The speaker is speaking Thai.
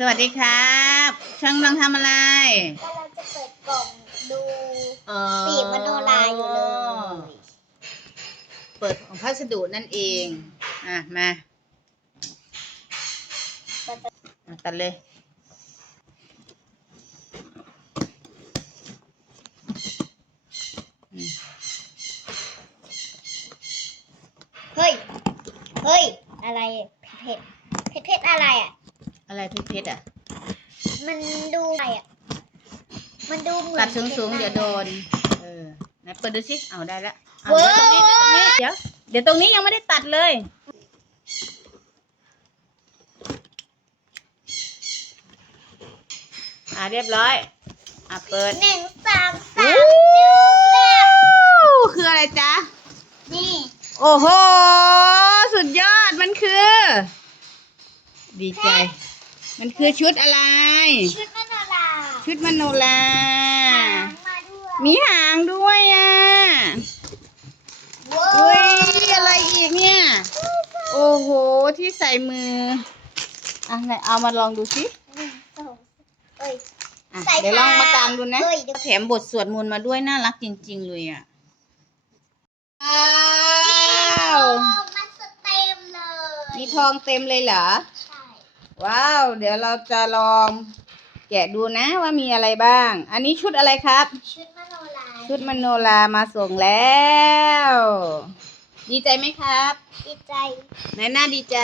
สวัสดีครับ ช่างกำลังทำอะไรกำลังจะเปิดกล่องดูอ๋อปีกมโนราอยู่เลย เปิดของพัสดุนั่นเอง อะ มาอะตัดเลย เฮ้ย เฮ้ย อะไร เผ็ดเผ็ดเผ็ดอะไรอะ อะไรเพชรๆอะมันดูอะไรอะ มันดูเหมือนตัดสูงๆพชรเดี๋ยวโดน เออไหนเปิดดูสิเอาได้แล้วเอาเว้เดี๋ยวตรงนี้เดี๋ยวตรงนี้เดี๋ยวเดี๋ยวตรงนี้ยังไม่ได้ตัดเลย อ่าเรียบร้อย อะเปิดหนึ่งสามสาโอ้มคืออะไรจ๊ะ นี่โอ้โห สุดยอดมันคือ ดีใจ มันคือชุดอะไร ชุดมโนราชุดมโนราหางมาด้วยมีหางด้วยอะว้าอุ้ยวอะไรอีกเนี่ย โอ้โห ที่ใส่มือ อะไหนเอามาลองดูสิหนึ่งสองเอ้ยอะใส่เดี๋ยวลองมากางดูนะเฮ้ยเดี๋ยวแถมบทสวดมนต์มาด้วยน่ารักจริง ๆ เลยอะว้าวโอ้มันสเต็มเลย มีทองเต็มเลยเหรอใช่ ว้าว เดี๋ยวเราจะลองแกะดูนะว่ามีอะไรบ้าง อันนี้ชุดอะไรครับ ชุดมโนราชุดมโนรามาส่งแล้ว ดีใจไหมครับ ดีใจไหนหน้าดีใจ